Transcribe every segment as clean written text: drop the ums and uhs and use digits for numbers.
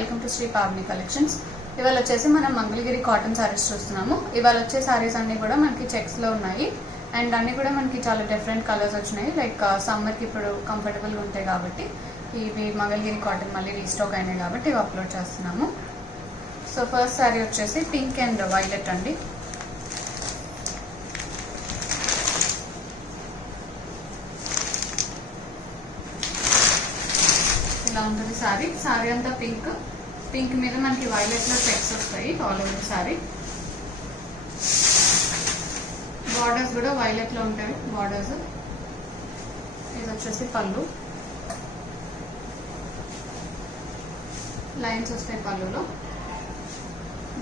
Welcome to Shri Pavani collections. ఇవాళ వచ్చేసి మనం మంగళగిరి కాటన్ సారీస్ చూస్తున్నాము. ఇవాళ వచ్చే సారీస్ అన్ని కూడా మనకి చెక్స్ లో ఉన్నాయి అండ్ అన్ని కూడా మనకి చాలా డిఫరెంట్ కలర్స్ వచ్చినాయి. లైక్ సమ్మర్ కి ఇప్పుడు కంఫర్టబుల్ గా ఉంటాయి కాబట్టి ఇవి మంగళగిరి కాటన్ మళ్ళీ రీస్టాక్ అయినాయి కాబట్టి ఇవి అప్లోడ్ చేస్తున్నాము. సో ఫస్ట్ సారీ వచ్చేసి పింక్ అండ్ వైలెట్ అండి. ఇలా ఉంటుంది సారీ. సారీ అంతా పింక్ మీద మనకి వైలెట్ లో చెక్స్ వస్తాయి ఆల్ ఓవర్ సారీ. బార్డర్స్ కూడా వైలెట్ లో ఉంటాయి బార్డర్స్. ఇది వచ్చేసి పళ్ళు, లైన్స్ వస్తాయి పళ్ళులో.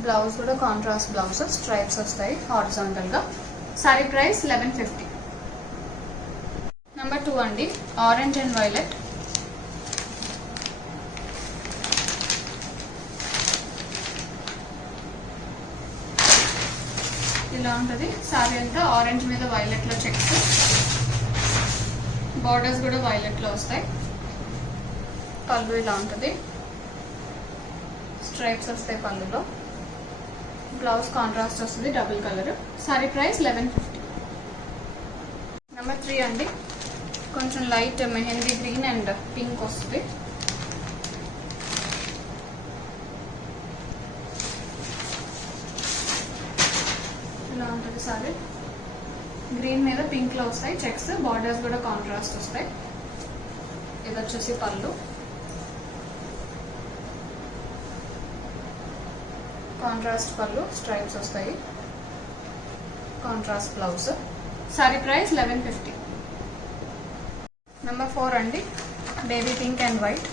బ్లౌజ్ కూడా కాంట్రాస్ట్ బ్లౌజ్, స్ట్రైప్స్ వస్తాయి హారిజాంటల్ గా. Sorry price 1150. నెంబర్ 2 అండి, ఆరెంజ్ అండ్ వైలెట్. ఇలా ఉంటుంది సారీ అంతా ఆరెంజ్ మీద వైలెట్ లో చెక్స్. బార్డర్స్ కూడా వైలెట్ లో వస్తాయి. పళ్ళు ఇలా ఉంటుంది, స్ట్రైప్స్ వస్తాయి పళ్ళులో. బ్లౌజ్ కాంట్రాస్ట్ వస్తుంది డబుల్ కలర్. సారీ ప్రైస్ 1150. నెంబర్ 3 అండి, కొంచెం లైట్ మెహందీ గ్రీన్ అండ్ పింక్ వస్తుంది. ఇలా ఉంటుంది సారీ. గ్రీన్ మీద పింక్ లో వస్తాయి చెక్స్. బార్డర్స్ కూడా కాంట్రాస్ట్ వస్తాయి. ఇది వచ్చేసి పళ్ళు, కాంట్రాస్ట్ పళ్ళు, స్ట్రైప్స్ వస్తాయి. Contrast blouse. సారీ ప్రైస్ 1150. నెంబర్ 4 అండి, baby pink and white.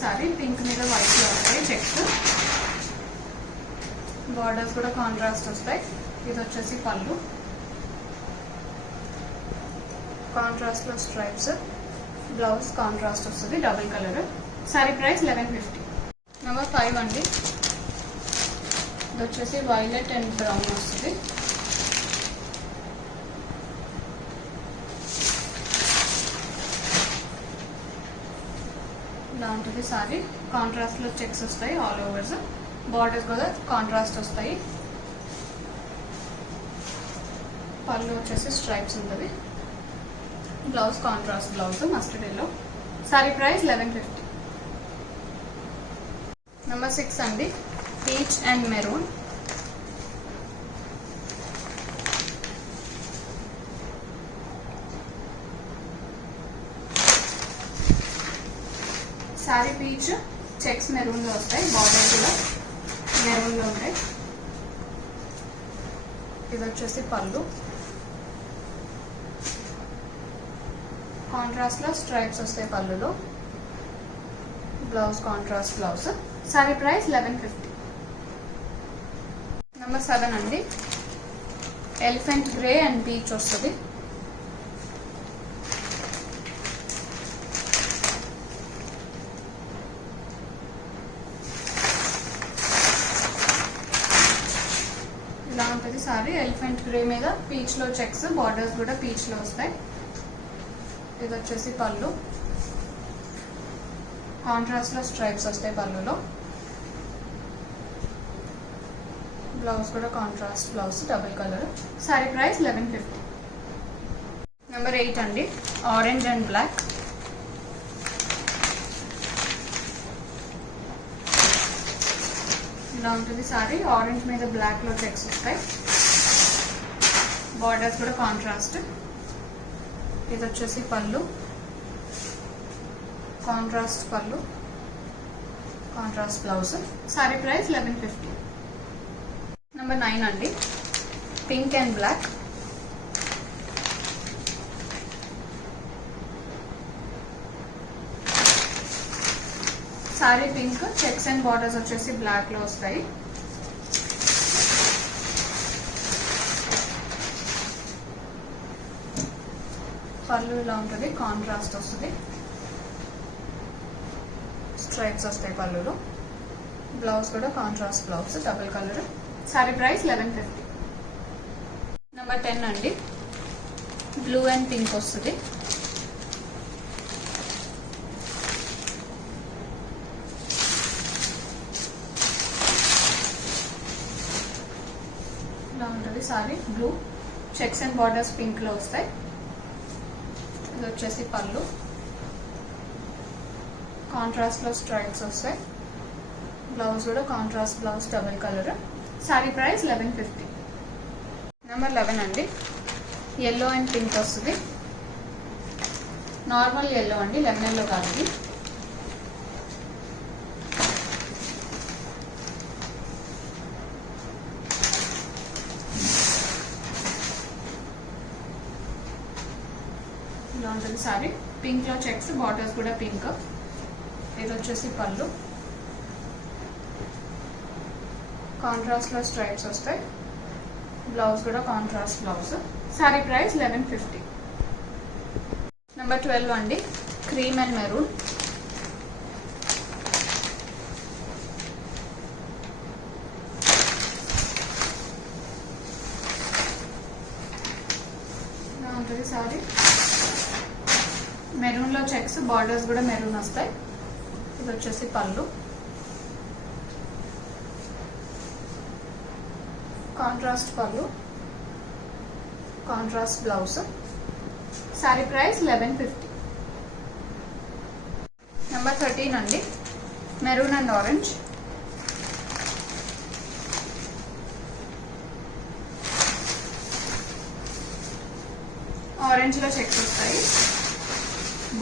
Sorry pink మీద వైట్ లో వస్తాయి చెక్స్. బార్డర్స్ కూడా కాంట్రాస్ట్ వస్తాయి. ఇది వచ్చేసి పళ్ళు, కాంట్రాస్ట్ లో స్ట్రైప్స్. బ్లౌజ్ కాంట్రాస్ట్ వస్తుంది డబుల్ కలర్. సారీ ప్రైస్ 1150. నెంబర్ 5 అండి, ఇది వచ్చేసి వైలెట్ అండ్ బ్రౌన్ వస్తుంది. ఇలా ఉంటుంది సారీ. కాంట్రాస్ట్ లో చెక్స్ వస్తాయి ఆల్ ఓవర్స్. బార్డర్స్ కూడా కాంట్రాస్ట్ వస్తాయి. పళ్ళు వచ్చేసి స్ట్రైప్స్ ఉంటుంది. Blouse contrast blouse mustard yellow. Sorry price 1150. నెంబర్ 6 అండి, peach and maroon. Sorry peach, checks maroon లో వస్తాయి. బార్డర్ కూడా మెరూన్ లో ఉంటాయి. ఇది వచ్చేసి పళ్ళు, కాంట్రాస్ట్ లో స్ట్రైప్స్ వస్తాయి పళ్ళులో. Blouse contrast blouse. Sari price 1150. నెంబర్ 7 అండి, ఎలిఫెంట్ గ్రే అండ్ పీచ్ వస్తుంది. ఇలా ఉంటుంది సారీ. ఎలిఫెంట్ గ్రే మీద పీచ్ లో చెక్స్. బార్డర్స్ కూడా పీచ్ లో వస్తాయి. ఇది వచ్చేసి పళ్ళు, కాంట్రాస్ట్ లో స్ట్రైప్స్ వస్తాయి పళ్ళులో. బ్లౌజ్ కూడా contrast blouse double colour. Sari price 1150. Number 8 అండి, ఆరెంజ్ అండ్ బ్లాక్. ఇలా ఉంటుంది సారీ. ఆరెంజ్ మీద బ్లాక్ లో చెక్స్ వస్తాయి. బార్డర్స్ కూడా కాంట్రాస్ట్. ఇది వచ్చేసి పళ్ళు, కాంట్రాస్ట్ పళ్ళు, contrast blouse. Sari price 1150. Number 9 అండి, pink and black. Sari pink, checks and borders వచ్చేసి బ్లాక్ లో వస్తాయి. పళ్ళు ఇలా ఉంటుంది, కాంట్రాస్ట్ వస్తుంది. స్ట్రైప్స్ వస్తాయి పళ్ళులో. బ్లౌజ్ కూడా contrast blouse double colour. Sari price 1150. నెంబర్ 10 అండి, బ్లూ అండ్ పింక్ వస్తుంది. ఇలా ఉంటుంది sorry. Blue checks and borders pink లో వస్తాయి. ఇది వచ్చేసి పళ్ళు, కాంట్రాస్ట్ లో స్ట్రైప్స్ వస్తాయి. బ్లౌజ్ కూడా contrast blouse, double colour. Sari price 1150. నెంబర్ 11 అండి, ఎల్లో అండ్ పింక్ వస్తుంది. నార్మల్ ఎల్లో అండి, లెమన్ ఎల్లో కాదు ఇది. ఇలా ఉంటుంది సారీ. పింక్ లో చెక్స్, బార్డర్స్ కూడా పింక్. ఇది వచ్చేసి పళ్ళు, కాంట్రాస్ట్ లో స్ట్రైప్స్ వస్తాయి. బ్లౌజ్ కూడా కాంట్రాస్ట్ బ్లౌజ్. సారీ ప్రైస్ 1150. నెంబర్ 12 అండి, క్రీమ్ అండ్ మెరూన్. ఇలా ఉంటుంది సారీ. మెరూన్ లో చెక్స్, బార్డర్స్ కూడా మెరూన్ వస్తాయి. ఇది వచ్చేసి పళ్ళు, కాంట్రాస్ట్ పళ్ళు, కాంట్రాస్ట్ బ్లౌజ్. సారీ ప్రైస్ 1150. నెంబర్ 13 అండి, మెరూన్ అండ్ ఆరెంజ్. ఆరెంజ్ లో చెక్స్ వస్తాయి,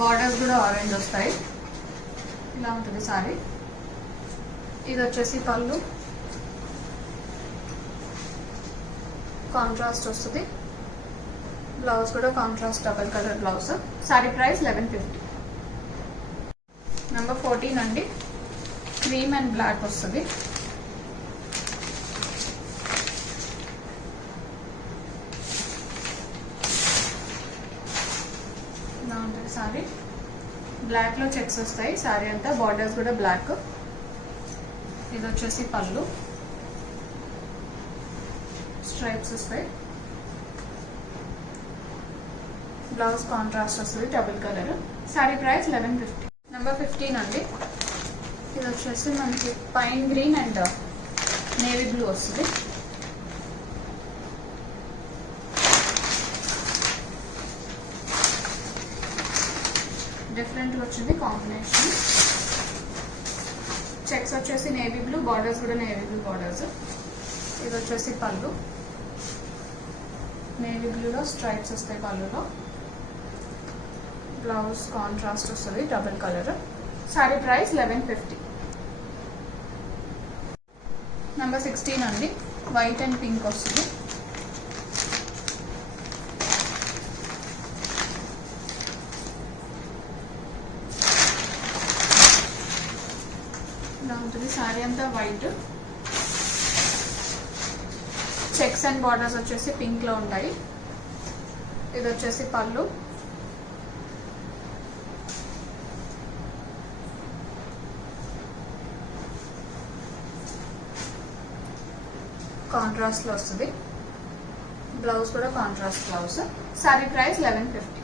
బార్డర్స్ కూడా ఆరెంజ్ వస్తాయి. ఇలా ఉంటుంది సారీ. ఇది వచ్చేసి పళ్ళు, కాంట్రాస్ట్ వస్తుంది. బ్లౌజ్ కూడా contrast double colour blouse. Sari price 1150. నెంబర్ 14 అండి, క్రీమ్ అండ్ బ్లాక్ వస్తుంది. ఇలా ఉంటుంది సారీ. బ్లాక్ లో చెక్స్ వస్తాయి సారీ అంతా, బార్డర్స్ కూడా బ్లాక్. ఇది వచ్చేసి పళ్ళు, స్ట్రైప్స్ వస్తాయి. బ్లౌజ్ కాంట్రాస్ట్ వస్తుంది, డబుల్ కలర్. సారీ ప్రైస్ 1150. నెంబర్ 15 అండి, ఇది వచ్చేసి మనకి pine green and navy blue వస్తుంది. డిఫరెంట్ వచ్చింది కాంబినేషన్. చెక్స్ వచ్చేసి నేవీ బ్లూ, బార్డర్స్ కూడా నేవీ బ్లూ బార్డర్స్. ఇది వచ్చేసి పళ్ళు, నేవీ బ్లూలో స్ట్రైప్స్ వస్తాయి పళ్ళులో. బ్లౌజ్ కాంట్రాస్ట్ వస్తుంది, డబుల్ కలర్. సారీ ప్రైస్ 1150. నెంబర్ 16 అండి, వైట్ అండ్ పింక్ వస్తుంది. ఇలా ఉంటుంది సారీ అంతా వైట్. చెక్స్ అండ్ బార్డర్స్ వచ్చేసి పింక్ లో ఉంటాయి. ఇది వచ్చేసి పళ్ళు, కాంట్రాస్ట్ లో వస్తుంది. బ్లౌజ్ కూడా కాంట్రాస్ట్ బ్లౌజ్. సారీ ప్రైస్ 1150.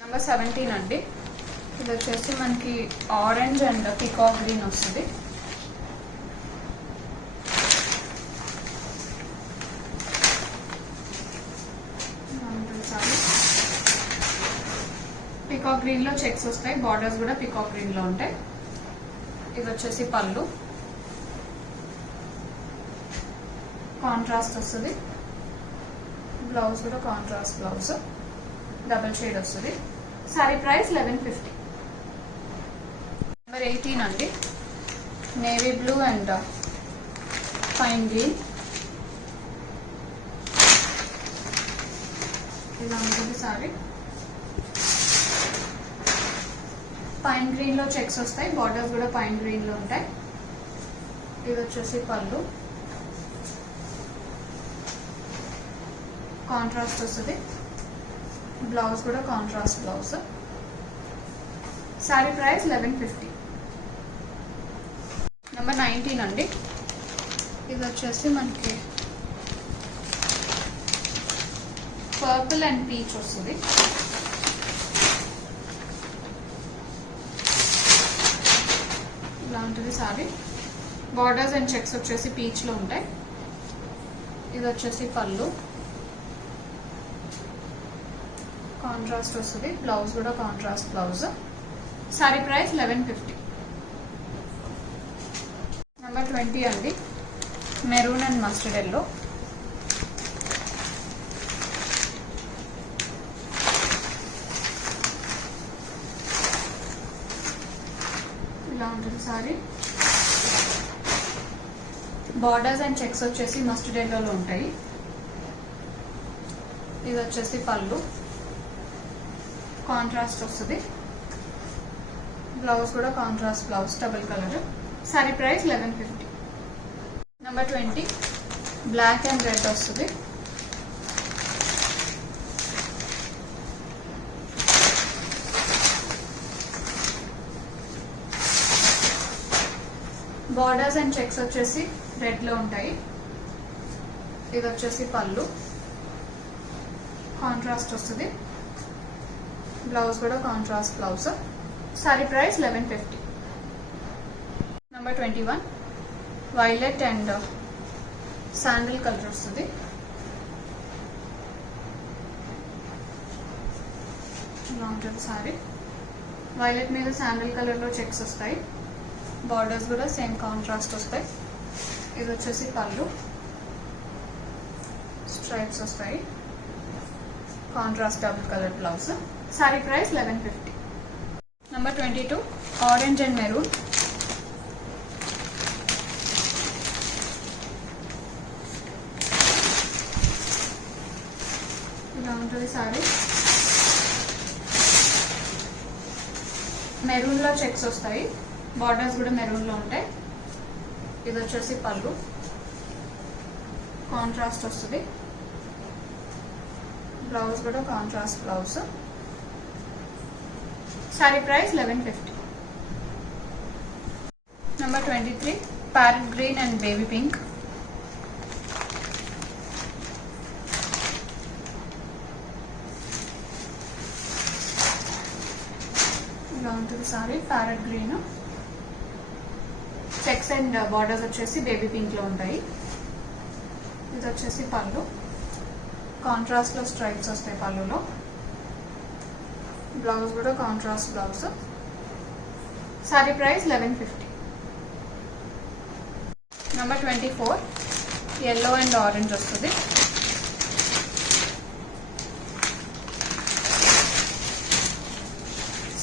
నెంబర్ 17 అండి, ఇది వచ్చేసి మనకి ఆరెంజ్ అండ్ పికాక్ గ్రీన్ వస్తుంది. పికాక్ గ్రీన్ లో చెక్స్ వస్తాయి, బార్డర్స్ కూడా పికాక్ గ్రీన్ లో ఉంటాయి. ఇది వచ్చేసి పళ్ళు, కాంట్రాస్ట్ వస్తుంది. బ్లౌజ్ కూడా కాంట్రాస్ట్ బ్లౌజ్, డబుల్ షేడ్ వస్తుంది. Sorry price 1150. నెంబర్ 18 అండి, navy blue and pine green. ఇలా ఉంటుంది సారీ. పైన్ గ్రీన్ లో చెక్స్ వస్తాయి, బార్డర్స్ కూడా పైన్ గ్రీన్ లో ఉంటాయి. ఇది వచ్చేసి పళ్ళు, కాంట్రాస్ట్ వస్తుంది. బ్లౌజ్ కూడా కాంట్రాస్ట్ బ్లౌజ్. సారీ ప్రైస్ 1150. నెంబర్ 19 అండి, ఇది వచ్చేసి మనకి పర్పుల్ అండ్ పీచ్ వస్తుంది. ఇలా ఉంటుంది సారీ. బార్డర్స్ అండ్ చెక్స్ వచ్చేసి పీచ్లో ఉంటాయి. ఇది వచ్చేసి పళ్ళు, కాంట్రాస్ట్ వస్తుంది. బ్లౌజ్ కూడా contrast blouse. Sari price 1150. Number 20 అండి, మెరూన్ అండ్ మస్టర్డ్ ఎల్లో. ఇలా ఉంటుంది సారీ. బార్డర్స్ అండ్ చెక్స్ వచ్చేసి మస్టర్డ్ ఎల్లోలో ఉంటాయి. ఇది వచ్చేసి పళ్ళు, కాంట్రాస్ట్ వస్తుంది. బ్లౌజ్ కూడా contrast blouse, double colour. Sari price 1150. Number 20 black and red వస్తుంది. బార్డర్స్ అండ్ చెక్స్ వచ్చేసి రెడ్ లో ఉంటాయి. ఇది వచ్చేసి పళ్ళు, కాంట్రాస్ట్ వస్తుంది. బ్లౌజ్ కూడా contrast blouse. Sari price 1150. Number 21 violet and sandal colour వస్తుంది. ఇలా ఉంటుంది సారీ. వైలెట్ మీద శాండిల్ కలర్ లో చెక్స్ వస్తాయి. బార్డర్స్ కూడా సేమ్ కాంట్రాస్ట్ వస్తాయి. ఇది వచ్చేసి పళ్ళు, స్ట్రైప్స్ వస్తాయి. Contrast double colour blouse. Sari price 1150. నెంబర్ 22 ఆరెంజ్ అండ్ మెరూన్. ఇలా ఉంటుంది సారీ. మెరూన్ లో చెక్స్ వస్తాయి. బార్డర్స్ కూడా మెరూన్ లో ఉంటాయి. ఇది వచ్చేసి పళ్ళు, కాంట్రాస్ట్ వస్తుంది. బ్లౌజ్ కూడా కాంట్రాస్ట్ బ్లౌజ్. సారీ ప్రైస్ 1150. నెంబర్ 23 parrot green and baby pink. ఇలా ఉంటుంది sorry. Parrot green, checks and borders వచ్చేసి బేబీ పింక్ లో ఉంటాయి. ఇది వచ్చేసి పళ్ళు, కాంట్రాస్ట్ లో స్ట్రైప్స్ వస్తాయి పళ్ళులో. బ్లౌజ్ కూడా contrast blouse. Sari price 1150. Number 24 yellow and orange వస్తుంది.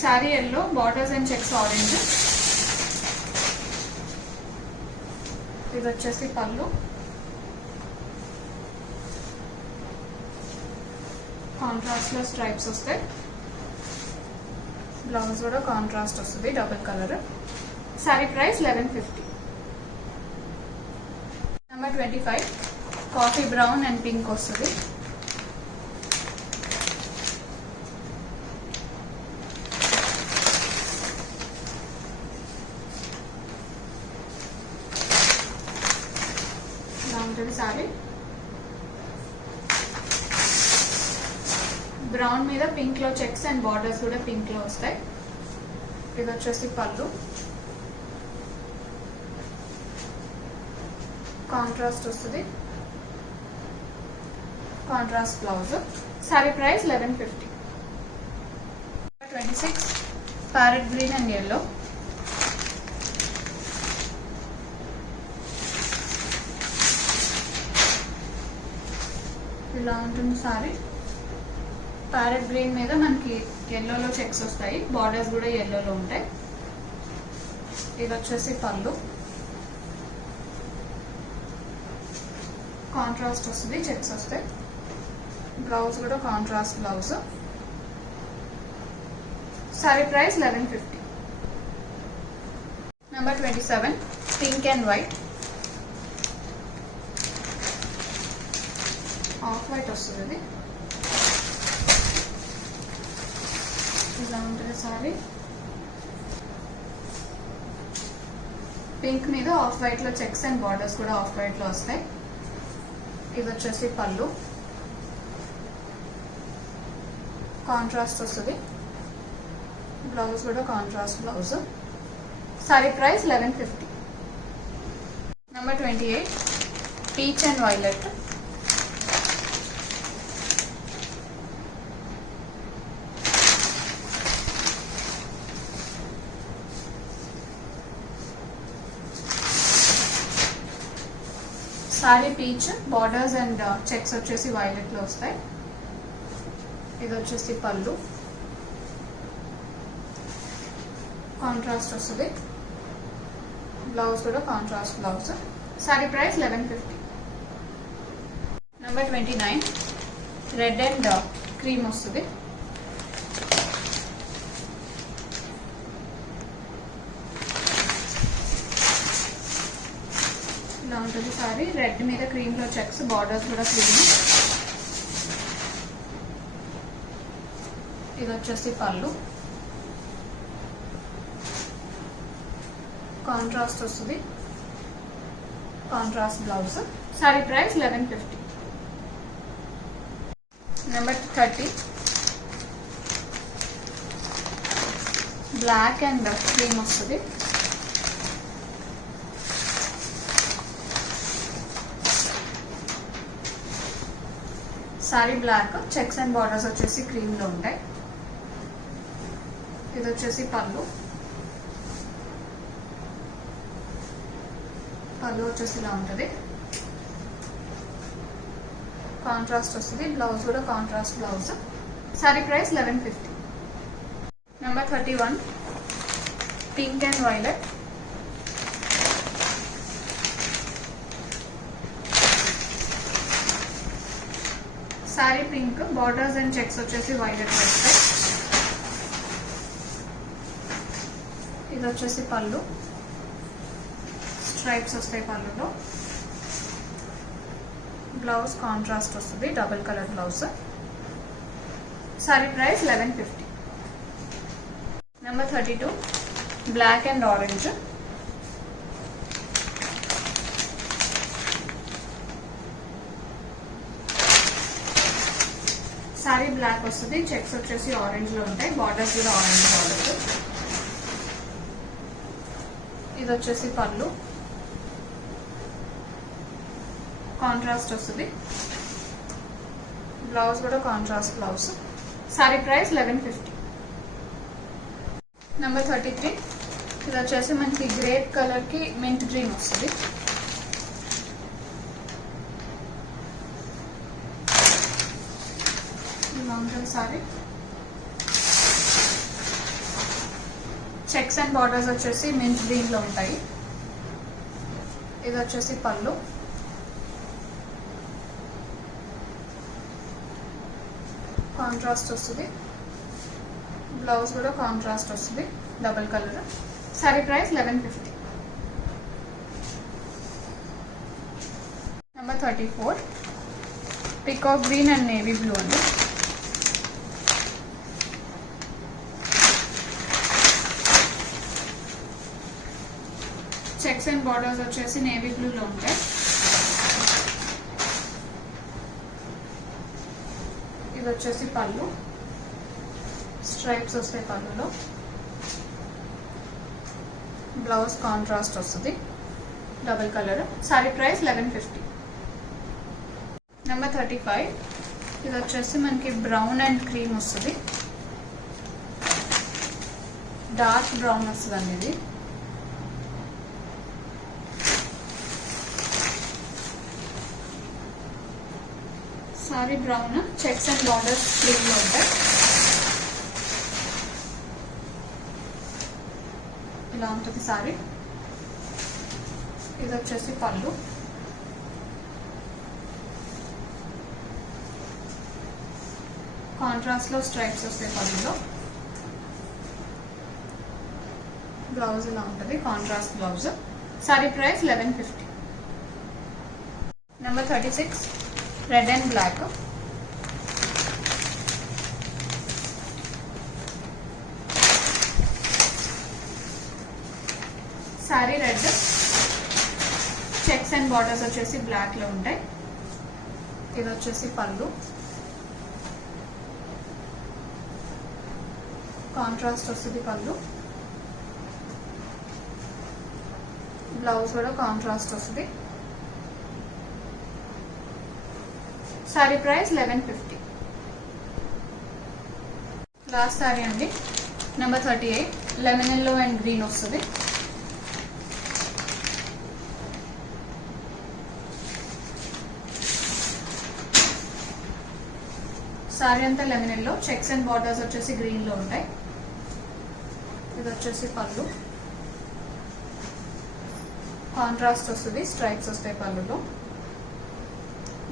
Sari yellow, borders and checks orange. ఇది వచ్చేసి పళ్ళు, కాంట్రాస్ట్ లో స్ట్రైప్స్ వస్తాయి. బ్లౌజ్ కూడా కాంట్రాస్ట్ వస్తుంది, డబుల్ కలర్. సారీ ప్రైస్ 1150. నెంబర్ 25 కాఫీ బ్రౌన్ అండ్ పింక్ వస్తుంది. ఇలా ఉంటుంది సారీ. బ్రౌన్ మీద పింక్ లో చెక్స్ అండ్ బార్డర్స్ కూడా పింక్ లో వస్తాయి. ఇది వచ్చేసి పళ్ళు, కాంట్రాస్ట్ వస్తుంది. Contrast blouse. Sari price 1150. 26 parrot green and yellow. ఇలా ఉంటుంది సారీ. ప్యారెట్ గ్రీన్ మీద మనకి yellowలో చెక్స్ వస్తాయి. బార్డర్స్ కూడా yellowలో ఉంటాయి. ఇది వచ్చేసి పళ్ళు, కాంట్రాస్ట్ వస్తుంది, చెక్స్ వస్తాయి. బ్లౌజ్ కూడా కాంట్రాస్ట్ బ్లౌజ్. సారీ ప్రైస్ 1150. నెంబర్ 27 pink and white. Off white వస్తుంది. ఇది ఇలా ఉంటుంది సారీ. పింక్ మీద ఆఫ్ వైట్ లో చెక్స్ అండ్ బార్డర్స్ కూడా ఆఫ్ వైట్ లో వస్తాయి. ఇది వచ్చేసి పళ్ళు, కాంట్రాస్ట్ వస్తుంది. బ్లౌజ్ కూడా కాంట్రాస్ట్ బ్లౌజ్. సారీ ప్రైస్ 1150. నెంబర్ 28 peach and violet. Sorry peach, borders and checks వచ్చేసి వైలెట్ లో వస్తాయి. ఇది వచ్చేసి పళ్ళు, కాంట్రాస్ట్ వస్తుంది. బ్లౌజ్ కూడా contrast blouse. Sari price 1150. Number 29 red and cream వస్తుంది. ఇలా ఉంటుంది సారీ. రెడ్ మీద క్రీమ్ లో చెక్స్, బార్డర్స్ కూడా క్రీమ్. ఇది వచ్చేసి పళ్ళు, కాంట్రాస్ట్ వస్తుంది. Contrast blouse. Sari price 1150. Number 30 black and cream వస్తుంది. Sari black, checks and borders వచ్చేసి క్రీమ్ లో ఉంటాయి. ఇది వచ్చేసి పళ్ళు, పళ్ళు వచ్చేసి ఇలా ఉంటుంది. కాంట్రాస్ట్ వస్తుంది. బ్లౌజ్ కూడా contrast blouse. Sari price 1150. Number 31 pink and violet. Sari pink, borders and checks వచ్చేసి వైలెట్ వస్తాయి. ఇది వచ్చేసి పళ్ళు, స్ట్రైప్స్ వస్తాయి పళ్ళులో. బ్లౌజ్ కాంట్రాస్ట్ వస్తుంది, double colour blouse. Sari price 1150. Number 32 black and orange. Sari black వస్తుంది, చెక్స్ వచ్చేసి ఆరెంజ్ లో ఉంటాయి, బార్డర్స్ కూడా ఆరెంజ్ బార్డర్స్. ఇది వచ్చేసి పళ్ళు, కాంట్రాస్ట్ వస్తుంది. బ్లౌజ్ కూడా కాంట్రాస్ట్ బ్లౌజ్. సారీ ప్రైస్ 1150. నెంబర్ 33 ఇది వచ్చేసి మనకి గ్రేప్ కలర్ కి మింట్ గ్రీన్ వస్తుంది. సారీ చెక్స్ అండ్ బార్డర్స్ వచ్చేసి మింట్ గ్రీన్ లో ఉంటాయి. ఇది వచ్చేసి పళ్ళు, కాంట్రాస్ట్ వస్తుంది. బ్లౌజ్ కూడా కాంట్రాస్ట్ వస్తుంది, డబుల్ కలర్. సారీ ప్రైస్ 1150. నెంబర్ 34 peacock green and navy blue అండి. చెక్స్ అండ్ బార్డర్స్ వచ్చేసి నేవీ బ్లూలో ఉంటాయి. ఇది వచ్చేసి పళ్ళు, స్ట్రైప్స్ వస్తాయి పళ్ళులో. బ్లౌజ్ కాంట్రాస్ట్ వస్తుంది, డబుల్ కలర్. సారీ ప్రైస్ 1150. నెంబర్ 35 ఇది వచ్చేసి మనకి బ్రౌన్ అండ్ క్రీమ్ వస్తుంది. డార్క్ బ్రౌన్ వస్తుందండి ఇది. Sorry brown, checks and borders cream లో ఉంటాయి. ఇలా ఉంటుంది సారీ. ఇది వచ్చేసి పళ్ళు, కాంట్రాస్ట్ లో స్ట్రైప్స్ వస్తాయి పళ్ళులో. బ్లౌజ్ ఇలా ఉంటుంది, contrast blouse. Sari price 1150. Number 36 red and black. Sari red, checks and borders వచ్చేసి బ్లాక్ లో ఉంటాయి. ఇది వచ్చేసి పళ్ళు, కాంట్రాస్ట్ వస్తుంది పళ్ళు. బ్లౌజ్ కూడా కాంట్రాస్ట్ వస్తుంది. Sorry price 1150. లాస్ట్ సారీ అండి, నెంబర్ 38, లెమన్ ఎల్లో అండ్ గ్రీన్ వస్తుంది. సారీ అంతా lemon yellow, checks and borders వచ్చేసి గ్రీన్ లో ఉంటాయి. ఇది వచ్చేసి పళ్ళు, కాంట్రాస్ట్ వస్తుంది, స్ట్రైప్స్ వస్తాయి పళ్ళులో.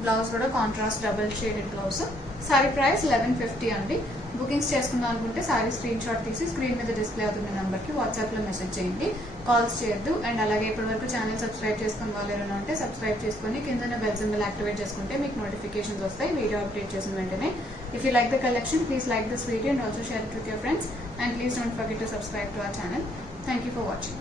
బ్లౌజ్ కూడా contrast double shaded blouse. Sari price 1150 అండి. బుకింగ్స్ చేసుకుందాం అనుకుంటే సారీ స్క్రీన్ షాట్ తీసి స్క్రీన్ మీద డిస్ప్లే అవుతున్న నెంబర్కి వాట్సాప్లో మెసేజ్ చేయండి, కాల్స్ చేయొద్దు. అండ్ అలాగే ఇప్పటివరకు ఛానల్ సబ్స్క్రైబ్ చేసుకుని వాళ్ళు ఏమైనా ఉంటే సబ్స్క్రైబ్ చేసుకుని కింద బెల్ సింబల్ యాక్టివేట్ చేసుకుంటే మీకు నోటిఫికేషన్స్ వస్తాయి వీడియో అప్డేట్ చేసిన వెంటనే. If you like the collection, please like this video and also share it with your friends. And please don't forget to subscribe to our channel. Thank you for watching.